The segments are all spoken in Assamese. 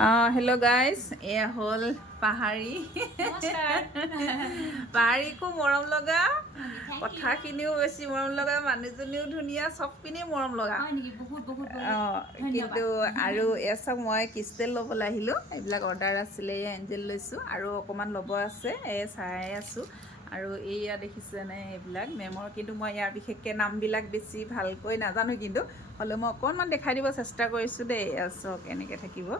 হেল্ল' গাইজ, এয়া হ'ল পাহাৰী পাহাৰী খুব মৰম লগা, কথাখিনিও বেছি মৰম লগা, মানুহজনীও ধুনীয়া, চবপিনে মৰম লগা। কিন্তু আৰু এয়া চাওক, মই ক্ৰিষ্টেল ল'বলৈ আহিলোঁ। এইবিলাক অৰ্ডাৰ আছিলে, এয়া এঞ্জেল লৈছোঁ আৰু অকণমান ল'ব আছে, এই চাই আছোঁ। আৰু এইয়া দেখিছেনে এইবিলাক মেমৰ, কিন্তু মই ইয়াৰ বিশেষকৈ নামবিলাক বেছি ভালকৈ নাজানো, কিন্তু হ'লেও মই অকণমান দেখাই দিব চেষ্টা কৰিছোঁ দেই। এয়া চাওক, এনেকৈ থাকিব।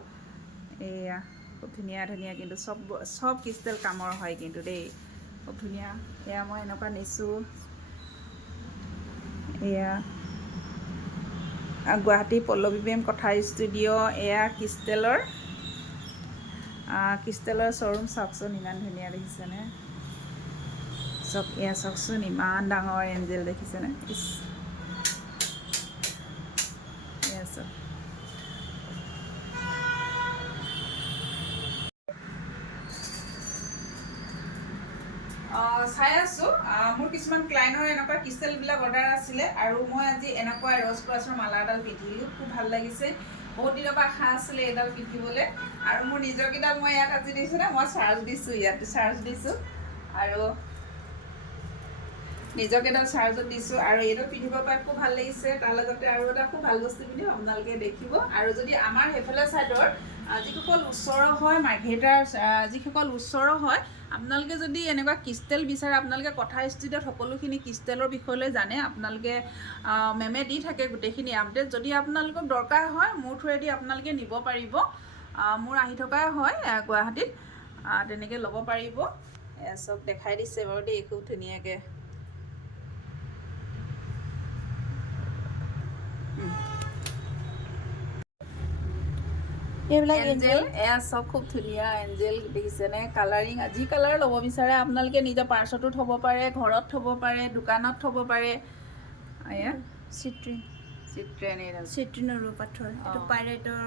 এয়া খুব ধুনীয়া ধুনীয়া, কিন্তু চব ক্ৰিষ্টেল কামৰ হয় কিন্তু দেই, খুব ধুনীয়া। এয়া মই এনেকুৱা নিছোঁ। এয়া গুৱাহাটী পল্লৱী মেম কথাৰ ষ্টুডিঅ'। এয়া ক্ৰিষ্টেলৰ শ্ব'ৰুম চাওকচোন, ইমান ধুনীয়া দেখিছেনে? চব এয়া চাওকচোন, ইমান ডাঙৰ এঞ্জেল দেখিছেনে? এয়া চাওক, চাই আছোঁ। মোৰ কিছুমান ক্লাইণ্টৰ এনেকুৱা ক্ৰিষ্টেলবিলাক অৰ্ডাৰ আছিলে, আৰু মই আজি এনেকুৱা ৰ'জ কোৱাৰ্টছৰ মালা এডাল পিন্ধিলোঁ, খুব ভাল লাগিছে। বহুত দিনৰ পৰা আশা আছিলে এইডাল পিন্ধিবলৈ। আৰু মোৰ নিজৰকেইডাল মই ইয়াত আজি দিছোঁ, মই চাৰ্জ দিছোঁ, ইয়াত চাৰ্জ দিছোঁ, আৰু নিজকেইডাল চাৰ্জত দিছোঁ। আৰু এইডাল পিন্ধিব পাই খুব ভাল লাগিছে। তাৰ লগতে আৰু এটা খুব ভাল বস্তু পিন্ধিম, আপোনালোকে দেখিব। আৰু যদি আমাৰ সেইফালে ছাইডৰ যিসকল ওচৰৰ হয়, মাৰ্ঘেৰিটাৰ যিসকল ওচৰৰ হয়, আপোনালোকে যদি এনেকুৱা ক্ৰিষ্টেল বিচাৰে, আপোনালোকে কথাৰ ষ্টুডিঅ'ত সকলোখিনি ক্ৰিষ্টেলৰ বিষয়লৈ জানে। আপোনালোকে মেমে দি থাকে গোটেইখিনি আপডেট। যদি আপোনালোকক দৰকাৰ হয়, মোৰ থ্ৰুৱেদি আপোনালোকে নিব পাৰিব। মোৰ আহি থকাই হয় গুৱাহাটীত, তেনেকৈ ল'ব পাৰিব। চব দেখাই দিছে বাৰু দেই, খুব ধুনীয়াকৈ। এইবিলাক এঞ্জেল, এয়া চব খুব ধুনীয়া এঞ্জেল দেখিছেনে? কালাৰিং, যি কালাৰ ল'ব বিচাৰে আপোনালোকে নিজৰ পাৰ্চতো থ'ব পাৰে, ঘৰত থ'ব পাৰে, দোকানত থ'ব পাৰে। এয়া চিট্ৰিনৰ পাথৰ, এইটো পাইৰেটৰ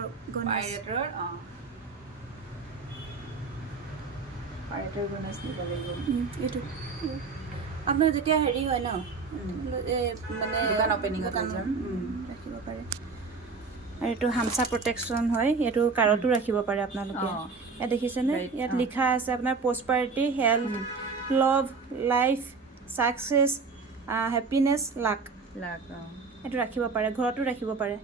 গণেশ দিব লাগিব। এইটো আপোনাৰ যেতিয়া হেৰি হয় ন, মানে দোকান অপেনিঙত ৰাখিব পাৰে। আৰু এইটো হামচা প্ৰটেকশ্যন হয়, এইটো কাৰতো ৰাখিব পাৰে আপোনালোকে। ইয়াত দেখিছেনে? ইয়াত লিখা আছে আপোনাৰ prosperity, health, love, life, success, happiness, luck. এইটো ৰাখিব পাৰে, ঘৰতো ৰাখিব পাৰে।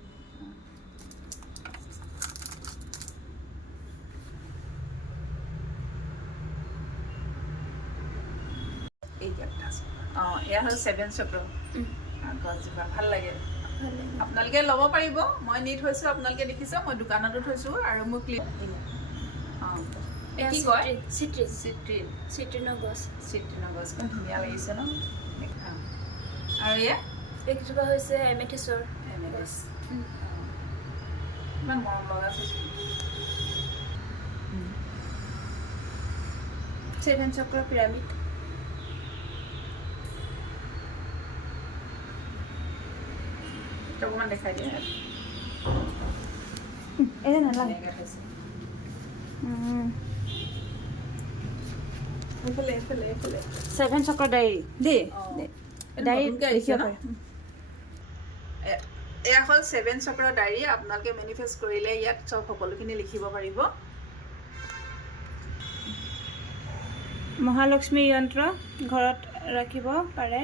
এয়া হ'ল 7 চক্ৰ গছজোপা, ভাল লাগে। আপোনালোকে ল'ব পাৰিব। মই নি থৈছোঁ, আপোনালোকে দেখিছে, মই দোকানতো থৈছোঁ। আৰু মোৰ কি কয়, চিট্ৰিনৰ গছ, খুব ধুনীয়া লাগিছে ন? আৰু এইকেইজোপা হৈছে এমেথিছৰ গছ, ইমান মৰম লগা। 7 চক্ৰ পিৰামিড। অকণমান দেখাই দিয়ে, এই নালাগে। এইফালে 7 চক্ৰ ডায়েৰী দেই, ডায়েৰী দেখিব পাৰে। এয়া হ'ল 7 চক্ৰ ডায়েৰী। আপোনালোকে মেনিফেষ্ট কৰিলে ইয়াত চব সকলোখিনি লিখিব পাৰিব। মহালক্ষ্মী যন্ত্ৰ ঘৰত ৰাখিব পাৰে।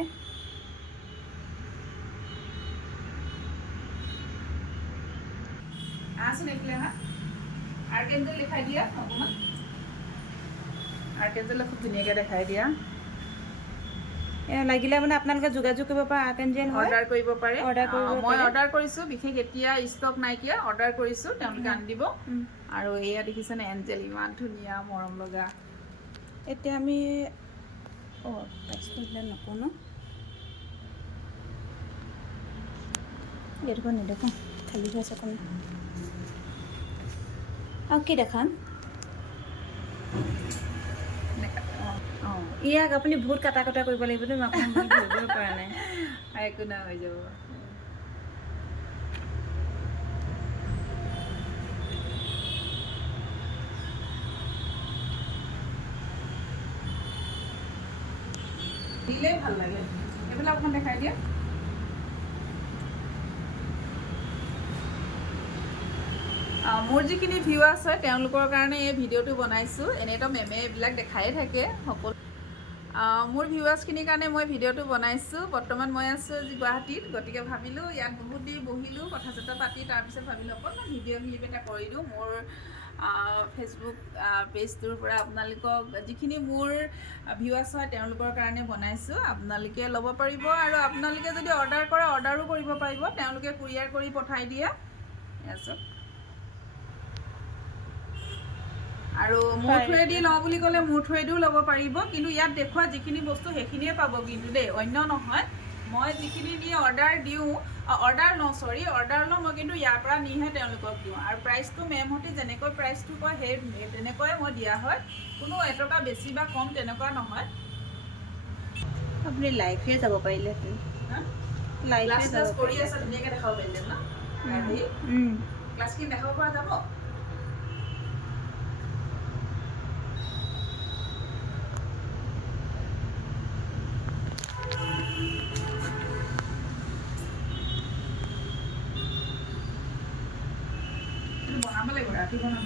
আছোন এইফালে হা, আৰ্কেঞ্জেল দেখাই দিয়া অকণমান। আৰ্কেঞ্জেল খুব ধুনীয়াকৈ দেখাই দিয়া। লাগিলে মানে আপোনালোকে যোগাযোগ কৰিব পাৰে, আৰ্কেঞ্জেল অৰ্ডাৰ কৰিব পাৰে। মই অৰ্ডাৰ কৰিছোঁ, বিশেষ এতিয়া ষ্টক নাইকিয়া, অৰ্ডাৰ কৰিছোঁ, তেওঁলোকে আনি দিব। আৰু এয়া দেখিছেনে এঞ্জেল, ইমান ধুনীয়া মৰম লগা। এতিয়া আমি নকওঁ ন, ইয়াত নেদেখোঁ, খালী হৈ আছে। আৰু কি দেখাম? ইয়াক আপুনি বহুত কাটা কটা কৰিব লাগিব, মই আপোনাক ধৰিব পৰা নাই। একো নাই, হৈ যাব। দিলেই ভাল লাগে। এইবিলাক অকণমান দেখাই দিয়া। মোৰ যিখিনি ভিউৱাৰ্ছ হয় তেওঁলোকৰ কাৰণে এই ভিডিঅ'টো বনাইছোঁ। এনেইতো মেমে এইবিলাক দেখায়ে থাকে সকলো। মোৰ ভিউৱাৰ্ছখিনিৰ কাৰণে মই ভিডিঅ'টো বনাইছোঁ। বৰ্তমান মই আছোঁ গুৱাহাটীত, গতিকে ভাবিলোঁ ইয়াত বহুত দেৰি বহিলোঁ কথা চথা পাতি, তাৰপিছত ভাবিলোঁ অকণমান ভিডিঅ' ক্লিপ এটা কৰি দিওঁ মোৰ ফেচবুক পেজটোৰ পৰা। আপোনালোকক যিখিনি মোৰ ভিউৱাৰ্ছ হয় তেওঁলোকৰ কাৰণে বনাইছোঁ। আপোনালোকে ল'ব পাৰিব, আৰু আপোনালোকে যদি অৰ্ডাৰ কৰে অৰ্ডাৰো কৰিব পাৰিব, তেওঁলোকে কুৰিয়াৰ কৰি পঠাই দিয়ে। তাৰপিছত আৰু মোৰ থ্ৰুৱেদি লওঁ বুলি ক'লে মোৰ থ্ৰুৱেদিও ল'ব পাৰিব, কিন্তু ইয়াত দেখুওৱা যিখিনি বস্তু সেইখিনিয়ে পাব কিন্তু দেই, অন্য নহয়। মই যিখিনি নি অৰ্ডাৰ দিওঁ, অৰ্ডাৰ লওঁ মই কিন্তু ইয়াৰ পৰা নিহে তেওঁলোকক দিওঁ। আৰু প্ৰাইচটো মেমহঁতে যেনেকৈ প্ৰাইচটো কয় সেই তেনেকৈয়ে মই দিয়া হয়, কোনো এটকা বেছি বা কম তেনেকুৱা নহয়। আপুনি লাইফে যাব পাৰিলেহেঁতেন। ক্লাছ কৰি আছে, ধুনীয়াকৈ দেখাব পাৰিলে ন? ক্লাছখিনি দেখাব পৰা যাব? বনাব লাগিব, ৰাতি বনাম।